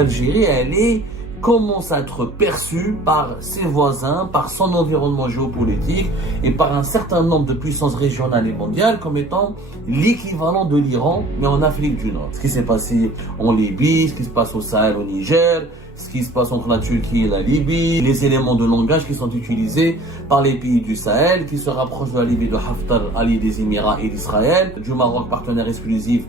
L'Algérie, commence à être perçue par ses voisins, par son environnement géopolitique et par un certain nombre de puissances régionales et mondiales comme étant l'équivalent de l'Iran, mais en Afrique du Nord. Ce qui s'est passé en Libye, ce qui se passe au Sahel, au Niger, ce qui se passe entre la Turquie et la Libye, les éléments de langage qui sont utilisés par les pays du Sahel, qui se rapprochent de la Libye de Haftar, allié des Émirats et d'Israël, du Maroc, partenaire exclusif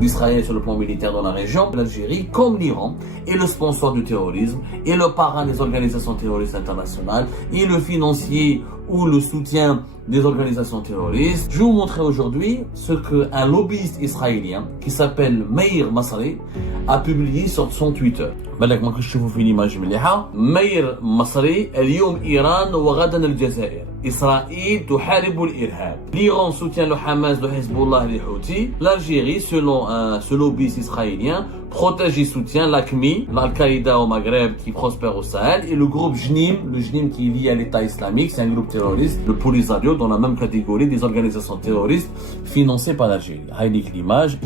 d'Israël sur le plan militaire dans la région. L'Algérie, comme l'Iran, est le sponsor du terrorisme, et le parrain des organisations terroristes internationales, et le financier ou le soutien des organisations terroristes. Je vais vous montrer aujourd'hui ce qu'un lobbyiste israélien qui s'appelle Meir Masri a publié sur son Twitter. بالك ما كنتش تشوفوا في l'image مليحة. مير مصري اليوم إيران وغدا الجزائر. إسرائيل تحارب الإرهاب. L'Iran soutient le Hamas, le Hezbollah et les Houthis. L'Algérie, selon ce lobbyiste israélien, protège et soutient l'AQMI, l'Al-Qaïda au Maghreb qui prospère au Sahel, et le groupe JNIM, le JNIM qui est lié à l'État islamique, c'est un groupe terroriste, le Polisario, dans la même catégorie des organisations terroristes financées par l'Algérie. Haïlik l'image.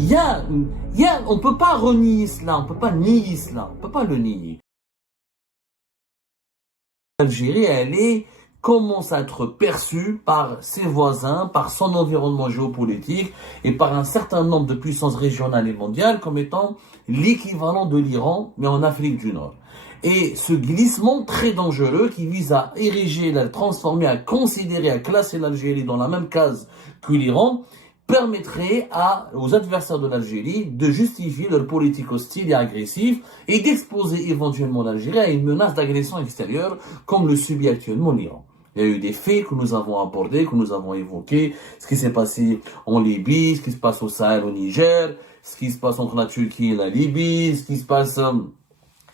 On peut pas renier cela, on peut pas nier cela, on peut pas le nier. L'Algérie, commence à être perçue par ses voisins, par son environnement géopolitique et par un certain nombre de puissances régionales et mondiales comme étant l'équivalent de l'Iran, mais en Afrique du Nord. Et ce glissement très dangereux qui vise à ériger, à transformer, à considérer, à classer l'Algérie dans la même case que l'Iran, permettrait aux adversaires de l'Algérie de justifier leur politique hostile et agressive et d'exposer éventuellement l'Algérie à une menace d'agression extérieure comme le subit actuellement l'Iran. Il y a eu des faits que nous avons abordés, que nous avons évoqués, ce qui s'est passé en Libye, ce qui se passe au Sahel, au Niger, ce qui se passe entre la Turquie et la Libye, ce qui se passe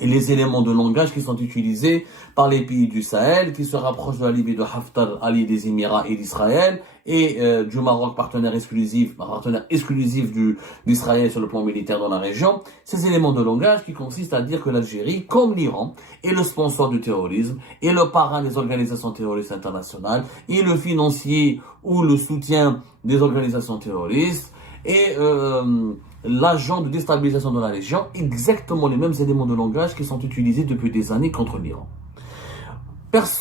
et les éléments de langage qui sont utilisés par les pays du Sahel, qui se rapprochent de la Libye de Haftar, allié des Émirats et d'Israël, et du Maroc, partenaire exclusif d'Israël sur le plan militaire dans la région. Ces éléments de langage qui consistent à dire que l'Algérie, comme l'Iran, est le sponsor du terrorisme, et le parrain des organisations terroristes internationales, et le financier ou le soutien des organisations terroristes, et l'agent de déstabilisation de la région, exactement les mêmes éléments de langage qui sont utilisés depuis des années contre l'Iran.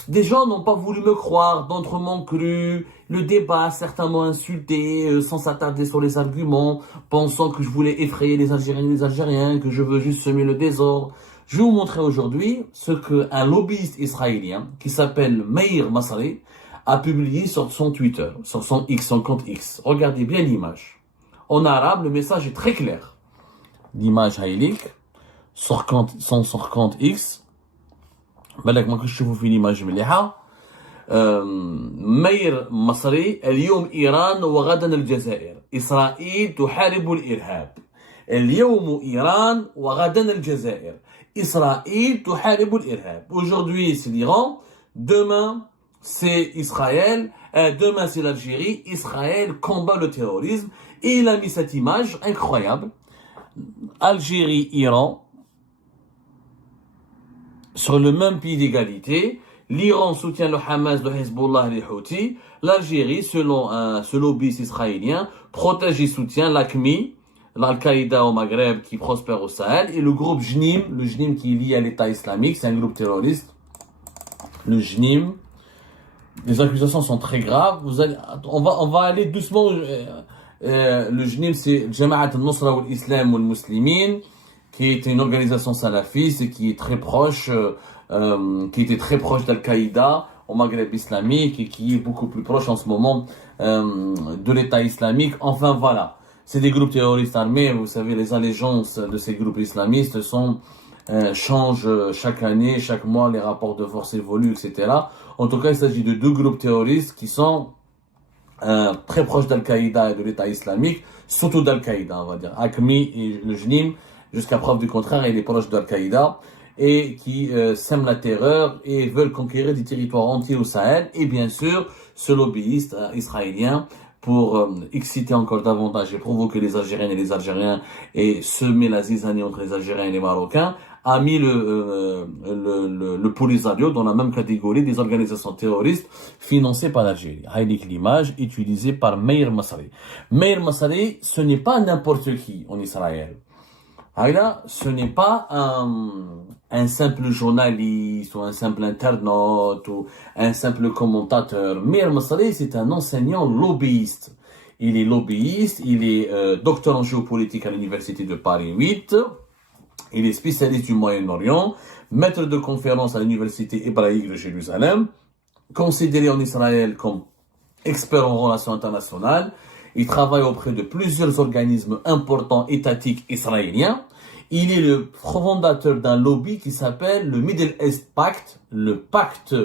Des gens n'ont pas voulu me croire, d'autres m'ont cru, le débat certains m'ont insulté sans s'attarder sur les arguments, pensant que je voulais effrayer les Algériens et les Algériens, que je veux juste semer le désordre. Je vais vous montrer aujourd'hui ce qu'un lobbyiste israélien qui s'appelle Meir Masri a publié sur son Twitter, sur son compte X. Regardez bien l'image. En arabe, le message est très clair. L'image Haïlik, sur son compte X. بالك ما كنتش تشوفوا في l'image مليحة. مير مصري اليوم إيران وغدا الجزائر. إسرائيل تحارب الإرهاب. اليوم إيران وغدا الجزائر. إسرائيل تحارب الإرهاب. Aujourd'hui c'est l'Iran, demain c'est Israël, demain c'est l'Algérie. Israël combat le terrorisme. Et il a mis cette image incroyable. Algérie-Iran sur le même pied d'égalité. L'Iran soutient le Hamas, le Hezbollah et les Houthis. L'Algérie, selon ce lobbyiste israélien, protège et soutient l'AQMI, l'Al-Qaïda au Maghreb qui prospère au Sahel, et le groupe JNIM, le JNIM qui est lié à l'État islamique, c'est un groupe terroriste. Le JNIM, les accusations sont très graves. On va aller doucement. Le JNIM, c'est Jama'at al-Nusra wal-Islam wal-Muslimin, qui est une organisation salafiste et qui est très proche, qui était très proche d'Al-Qaïda au Maghreb islamique et qui est beaucoup plus proche en ce moment de l'État islamique. Enfin voilà, c'est des groupes terroristes armés. Vous savez, les allégeances de ces groupes islamistes changent chaque année, chaque mois, les rapports de force évoluent, etc. En tout cas, il s'agit de deux groupes terroristes qui sont très proches d'Al-Qaïda et de l'État islamique, surtout d'Al-Qaïda, on va dire. AQMI et le JNIM, jusqu'à preuve du contraire, il est proche d'Al-Qaïda et qui sèment la terreur et veulent conquérir des territoires entiers au Sahel. Et bien sûr, ce lobbyiste israélien, pour exciter encore davantage et provoquer les Algériennes et les Algériens et semer la zizanie entre les Algériens et les Marocains, a mis le Polisario dans la même catégorie des organisations terroristes financées par l'Algérie. Haïlik l'image utilisée par Meir Masri. Meir Masri, ce n'est pas n'importe qui en Israël. Là, ce n'est pas un simple journaliste ou un simple internaute ou un simple commentateur. Mir Masri, c'est un enseignant lobbyiste. Il est lobbyiste, il est docteur en géopolitique à l'université de Paris 8. Il est spécialiste du Moyen-Orient, maître de conférence à l'université hébraïque de Jérusalem, considéré en Israël comme expert en relations internationales. Il travaille auprès de plusieurs organismes importants étatiques israéliens. Il est le fondateur d'un lobby qui s'appelle le Middle East Pact, le pacte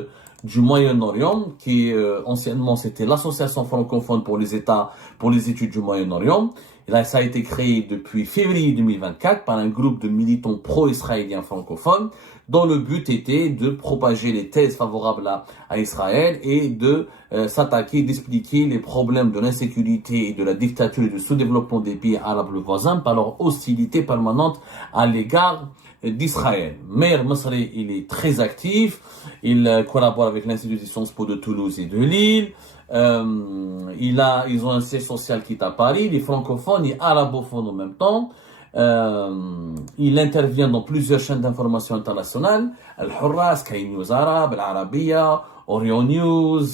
du Moyen-Orient, qui anciennement c'était l'association francophone pour les États, pour les études du Moyen-Orient. Et là, ça a été créé depuis février 2024 par un groupe de militants pro-israéliens francophones, dont le but était de propager les thèses favorables à Israël et de s'attaquer, d'expliquer les problèmes de l'insécurité et de la dictature et du sous-développement des pays arabes voisins par leur hostilité permanente à l'égard d'Israël. Meir Masri, il est très actif, il collabore avec l'Institut des Sciences Po de Toulouse et de Lille. Ils ont un siège social qui est à Paris, il est francophone et arabophone en même temps. Il intervient dans plusieurs chaînes d'information internationales, Al-Hurra, Sky News Arabe, Al-Arabiya, Orion News,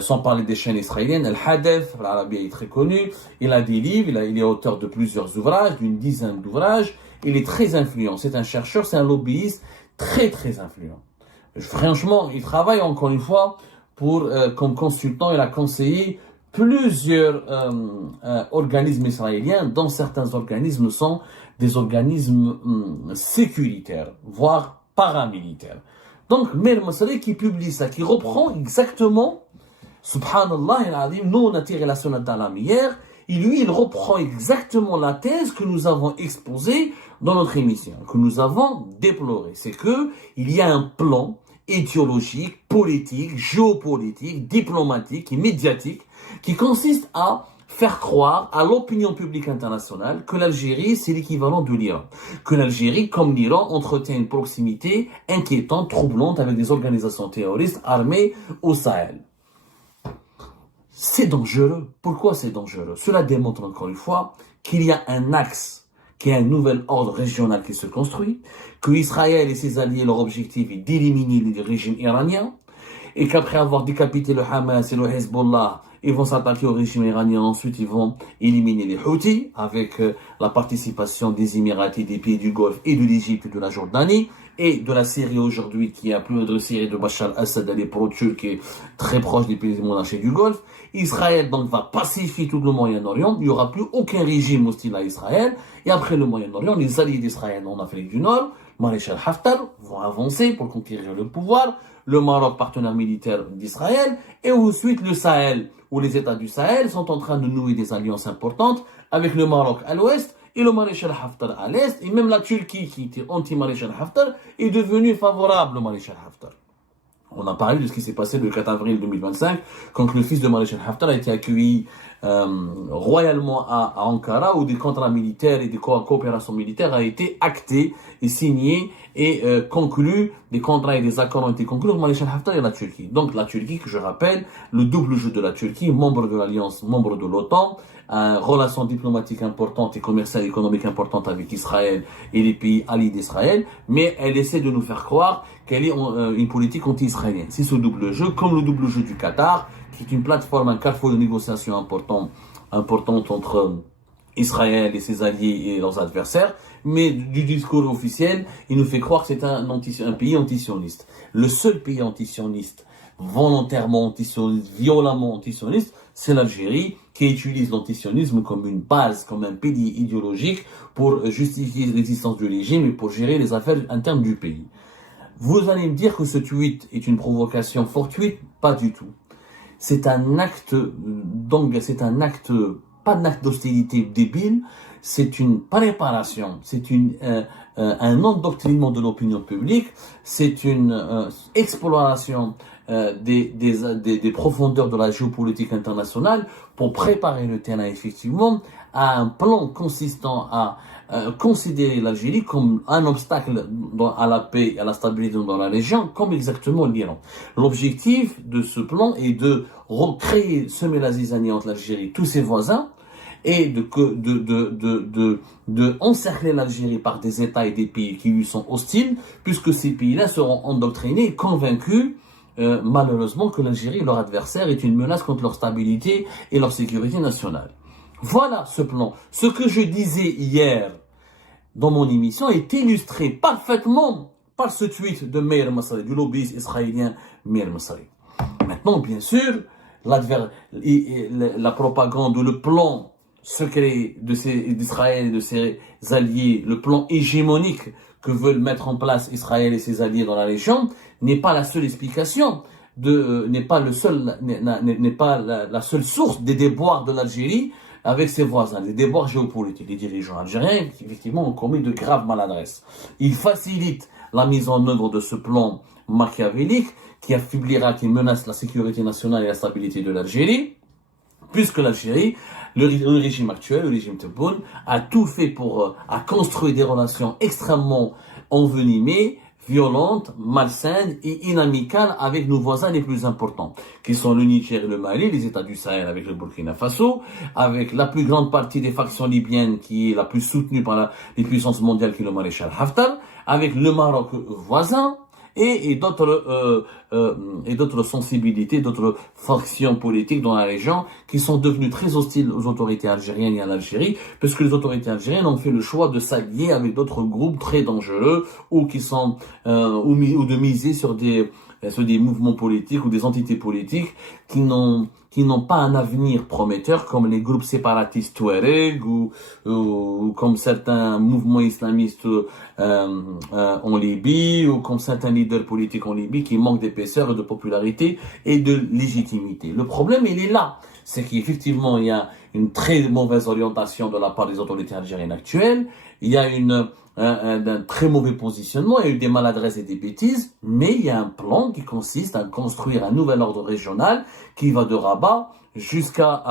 sans parler des chaînes israéliennes, Al-Hadith, l'Arabia est très connu. Il a des livres, il est auteur de plusieurs ouvrages, d'une dizaine d'ouvrages. Il est très influent, c'est un chercheur, c'est un lobbyiste très très influent. Franchement, il travaille encore une fois comme consultant, il a conseillé plusieurs organismes israéliens, dont certains organismes sont des organismes sécuritaires, voire paramilitaires. Donc, Meir Masri qui publie ça, qui reprend exactement, subhanallah, nous on a tiré la sonnette d'alarme hier, et lui il reprend exactement la thèse que nous avons exposée dans notre émission, que nous avons déplorée. C'est que il y a un plan idéologique, politique, géopolitique, diplomatique et médiatique qui consiste à faire croire à l'opinion publique internationale que l'Algérie, c'est l'équivalent de l'Iran. Que l'Algérie, comme l'Iran, entretient une proximité inquiétante, troublante avec des organisations terroristes armées au Sahel. C'est dangereux. Pourquoi c'est dangereux? Cela démontre encore une fois qu'il y a un axe, qu'il y a un nouvel ordre régional qui se construit, que Israël et ses alliés, leur objectif est d'éliminer le régime iranien, et qu'après avoir décapité le Hamas et le Hezbollah, ils vont s'attaquer au régime iranien, ensuite ils vont éliminer les Houthis, avec la participation des Émiratis, des pays du Golfe et de l'Égypte et de la Jordanie, et de la Syrie aujourd'hui, qui est un peu de Syrie de Bachar al-Assad, elle est pro-turque, qui est très proche des pays monarchiques du Golfe. Israël donc va pacifier tout le Moyen-Orient, il n'y aura plus aucun régime hostile à Israël, et après le Moyen-Orient, les alliés d'Israël en Afrique du Nord, Maréchal Haftar, vont avancer pour conquérir le pouvoir, le Maroc, partenaire militaire d'Israël, et ensuite le Sahel, où les États du Sahel sont en train de nouer des alliances importantes avec le Maroc à l'ouest et le Maréchal Haftar à l'est, et même la Turquie qui était anti-Maréchal Haftar est devenue favorable au Maréchal Haftar. On a parlé de ce qui s'est passé le 4 avril 2025, quand le fils de Maréchal Haftar a été accueilli royalement à Ankara, où des contrats militaires et des coopérations militaires a été actés et signés et conclus. Des contrats et des accords ont été conclus entre Maréchal Haftar et la Turquie. Donc la Turquie, que je rappelle, le double jeu de la Turquie, membre de l'Alliance, membre de l'OTAN, relations diplomatiques importantes et commerciales et économiques importantes avec Israël et les pays alliés d'Israël, mais elle essaie de nous faire croire qu'elle est une politique anti-israélienne. C'est ce double jeu, comme le double jeu du Qatar, qui est une plateforme, un carrefour de négociation importante entre Israël et ses alliés et leurs adversaires, mais du discours officiel, il nous fait croire que c'est un pays antisioniste. Le seul pays antisioniste, volontairement antisioniste, violemment antisioniste, c'est l'Algérie, qui utilise l'antisionisme comme une base, comme un pilier idéologique pour justifier l'existence du régime et pour gérer les affaires internes du pays. Vous allez me dire que ce tweet est une provocation fortuite? Pas du tout. C'est un acte, pas un acte d'hostilité débile, c'est une préparation, c'est un endoctrinement de l'opinion publique, c'est une exploration des profondeurs de la géopolitique internationale pour préparer le terrain effectivement à un plan consistant à considérer l'Algérie comme un obstacle à la paix et à la stabilité dans la région, comme exactement l'Iran. L'objectif de ce plan est de recréer, semer la zizanie entre l'Algérie et tous ses voisins, et de encercler l'Algérie par des États et des pays qui lui sont hostiles, puisque ces pays-là seront endoctrinés et convaincus malheureusement que l'Algérie, leur adversaire, est une menace contre leur stabilité et leur sécurité nationale. Voilà ce plan. Ce que je disais hier dans mon émission est illustré parfaitement par ce tweet de Meir Masri, du lobbyiste israélien Meir Masri. Maintenant, bien sûr, la propagande ou le plan secret d'Israël et de ses alliés, le plan hégémonique que veulent mettre en place Israël et ses alliés dans la région, n'est pas la seule explication, n'est pas la seule source des déboires de l'Algérie avec ses voisins, des déboires géopolitiques. Les dirigeants algériens, qui effectivement ont commis de graves maladresses. Ils facilitent la mise en œuvre de ce plan machiavélique qui affaiblira, qui menace la sécurité nationale et la stabilité de l'Algérie, puisque l'Algérie, le régime actuel, le régime Tebboune, a tout fait pour construire des relations extrêmement envenimées, violentes, malsaines et inamicales avec nos voisins les plus importants, qui sont le Niger et le Mali, les États du Sahel avec le Burkina Faso, avec la plus grande partie des factions libyennes qui est la plus soutenue par les puissances mondiales qui est le maréchal Haftar, avec le Maroc voisin, et d'autres sensibilités, d'autres factions politiques dans la région qui sont devenues très hostiles aux autorités algériennes et à l'Algérie, parce que les autorités algériennes ont fait le choix de s'allier avec d'autres groupes très dangereux ou qui sont ou de miser sur des mouvements politiques ou des entités politiques qui n'ont pas un avenir prometteur, comme les groupes séparatistes Touareg ou comme certains mouvements islamistes en Libye, ou comme certains leaders politiques en Libye qui manquent d'épaisseur et de popularité et de légitimité. Le problème, il est là. C'est qu'effectivement, il y a une très mauvaise orientation de la part des autorités algériennes actuelles. Il y a un très mauvais positionnement, il y a eu des maladresses et des bêtises, mais il y a un plan qui consiste à construire un nouvel ordre régional qui va de Rabat jusqu'à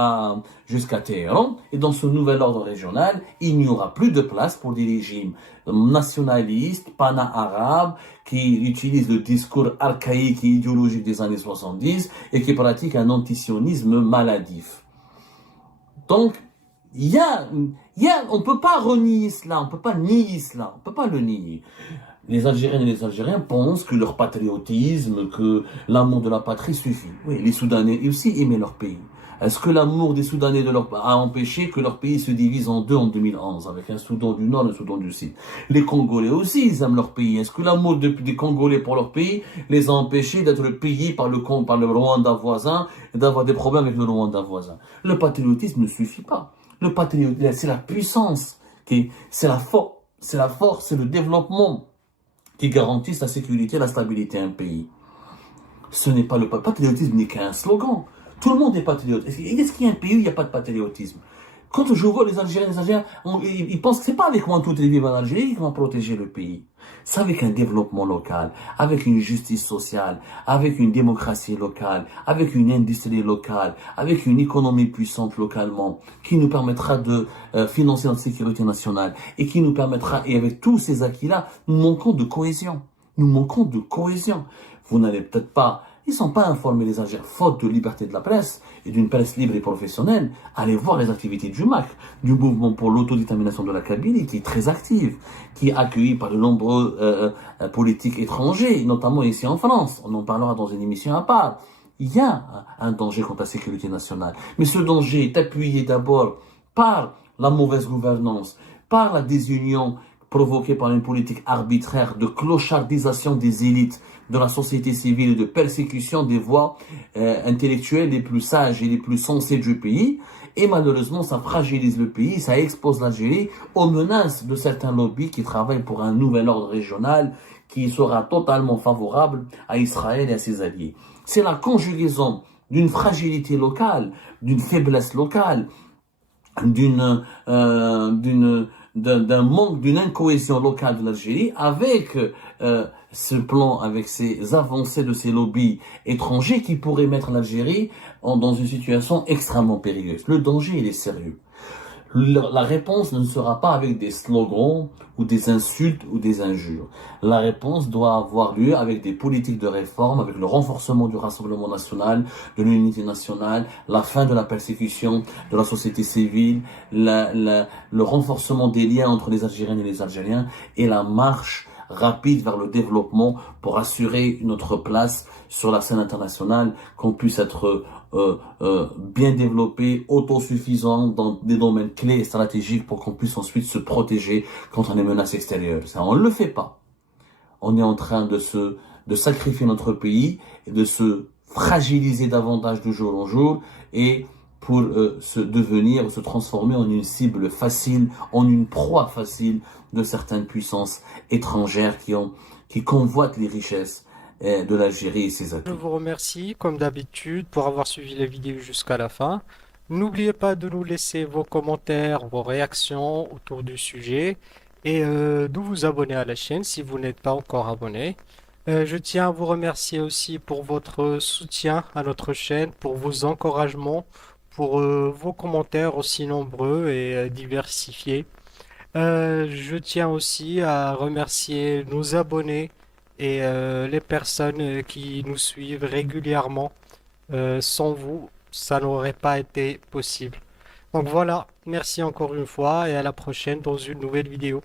Téhéran. Et dans ce nouvel ordre régional, il n'y aura plus de place pour des régimes nationalistes, pana-arabes, qui utilisent le discours archaïque et idéologique des années 70 et qui pratiquent un antisionisme maladif. Donc, on peut pas renier cela, on peut pas nier cela, on peut pas le nier. Les Algériennes et les Algériens pensent que leur patriotisme, que l'amour de la patrie suffit. Oui, les Soudanais aussi aimaient leur pays. Est-ce que l'amour des Soudanais a empêché que leur pays se divise en deux en 2011, avec un Soudan du Nord et un Soudan du Sud? Les Congolais aussi, ils aiment leur pays. Est-ce que l'amour des Congolais pour leur pays les a empêchés d'être pillés par le Rwanda voisin et d'avoir des problèmes avec le Rwanda voisin? Le patriotisme ne suffit pas. Le patriotisme, c'est la puissance, c'est la force, c'est le développement qui garantissent la sécurité et la stabilité d'un pays. Ce n'est pas le patriotisme n'est qu'un slogan. Tout le monde est patriote. Est-ce qu'il y a un pays où il n'y a pas de patriotisme? Quand je vois les Algériens, ils pensent que c'est pas avec moi tout est vivre en Algérie qui vont protéger le pays. C'est avec un développement local, avec une justice sociale, avec une démocratie locale, avec une industrie locale, avec une économie puissante localement, qui nous permettra de financer notre sécurité nationale et qui nous permettra, et avec tous ces acquis-là, nous manquons de cohésion. Nous manquons de cohésion. Vous n'allez peut-être pas... Ils ne sont pas informés, les Algériens, faute de liberté de la presse et d'une presse libre et professionnelle. Allez voir les activités du MAC, du mouvement pour l'autodétermination de la Kabylie, qui est très active, qui est accueilli par de nombreux politiques étrangers, notamment ici en France. On en parlera dans une émission à part. Il y a un danger contre la sécurité nationale. Mais ce danger est appuyé d'abord par la mauvaise gouvernance, par la désunion provoquée par une politique arbitraire de clochardisation des élites de la société civile et de persécution des voix intellectuelles les plus sages et les plus sensées du pays. Et malheureusement, ça fragilise le pays, ça expose l'Algérie aux menaces de certains lobbies qui travaillent pour un nouvel ordre régional qui sera totalement favorable à Israël et à ses alliés. C'est la conjugaison d'une fragilité locale, d'une faiblesse locale, d'un manque, d'une incohésion locale de l'Algérie avec ce plan, avec ces avancées de ces lobbies étrangers qui pourraient mettre l'Algérie dans une situation extrêmement périlleuse. Le danger, il est sérieux. La réponse ne sera pas avec des slogans ou des insultes ou des injures. La réponse doit avoir lieu avec des politiques de réforme, avec le renforcement du Rassemblement national, de l'unité nationale, la fin de la persécution de la société civile, le renforcement des liens entre les Algériennes et les Algériens et la marche rapide vers le développement pour assurer notre place sur la scène internationale, qu'on puisse être bien développé, autosuffisant dans des domaines clés et stratégiques pour qu'on puisse ensuite se protéger contre les menaces extérieures. Ça, on ne le fait pas. On est en train de sacrifier notre pays et de se fragiliser davantage de jour en jour et pour se transformer en une cible facile, en une proie facile de certaines puissances étrangères qui convoitent les richesses de l'Algérie et ses Je atouts. vous remercie, comme d'habitude, pour avoir suivi la vidéo jusqu'à la fin. N'oubliez pas de nous laisser vos commentaires, vos réactions autour du sujet et de vous abonner à la chaîne si vous n'êtes pas encore abonné. Je tiens à vous remercier aussi pour votre soutien à notre chaîne, pour vos encouragements, pour vos commentaires aussi nombreux et diversifiés. Je tiens aussi à remercier nos abonnés et les personnes qui nous suivent régulièrement. Sans vous, ça n'aurait pas été possible. Donc voilà, merci encore une fois et à la prochaine dans une nouvelle vidéo.